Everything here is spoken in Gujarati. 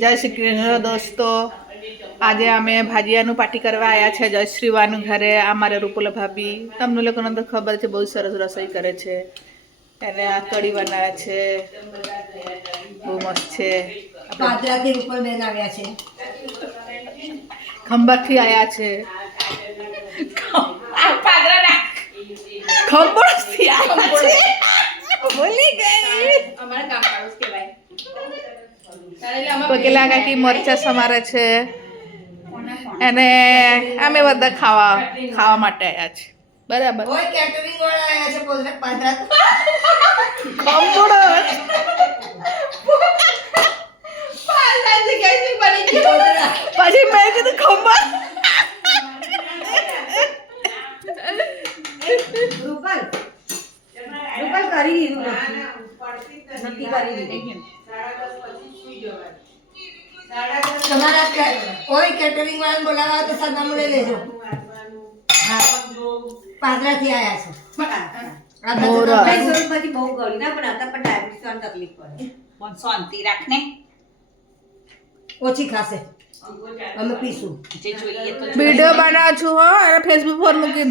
જય શ્રી કૃષ્ણ દોસ્તો, આજે અમે ભાજીયાનું પાર્ટી કરવા આવ્યા છે જયશ્રીવાનું ઘરે. આ મારે રૂપોલા ભાભી, તમને લોકોને તો ખબર છે, બહુ સરસ રસોઈ કરે છે. એને આ કઢી બનાવે છે, બહુ મસ્ત છે. પાદરાથી ઉપર બેન આવ્યા છે, ખંભાતથી આવ્યા છે, ખંભાતથી આવ્યા છે. ભૂલી ગઈ. અમારા ગામ પાડોશ કહેવાય. પગેલા કાકી મરચા સમારે છે અને અમે બધા ખાવા માટે આવ્યા છે. બરાબર. ઓય કેટરિંગ વાળા આવ્યા છે પાદરા. પછી મેં કીધું ખંભાત. રૂપલ કરી દીધું નથી કરી દીધું. તમારા કોઈ કેટરિંગ વાળાને બોલાવા તો સરનામું લઈ લેજો. હા, પાદરાથી આવ્યા છે. મોરા. પછી બહુ ગળી ના પણ હતા, પણ ડાયાબિટીસ તકલીફ પડે. પણ શાંતિ રાખને, ઓછી ખાશે, અમે પીશું. જે જોઈએ તો વિડીયો બનાવું છું હો, અને ફેસબુક પર મૂકી દો.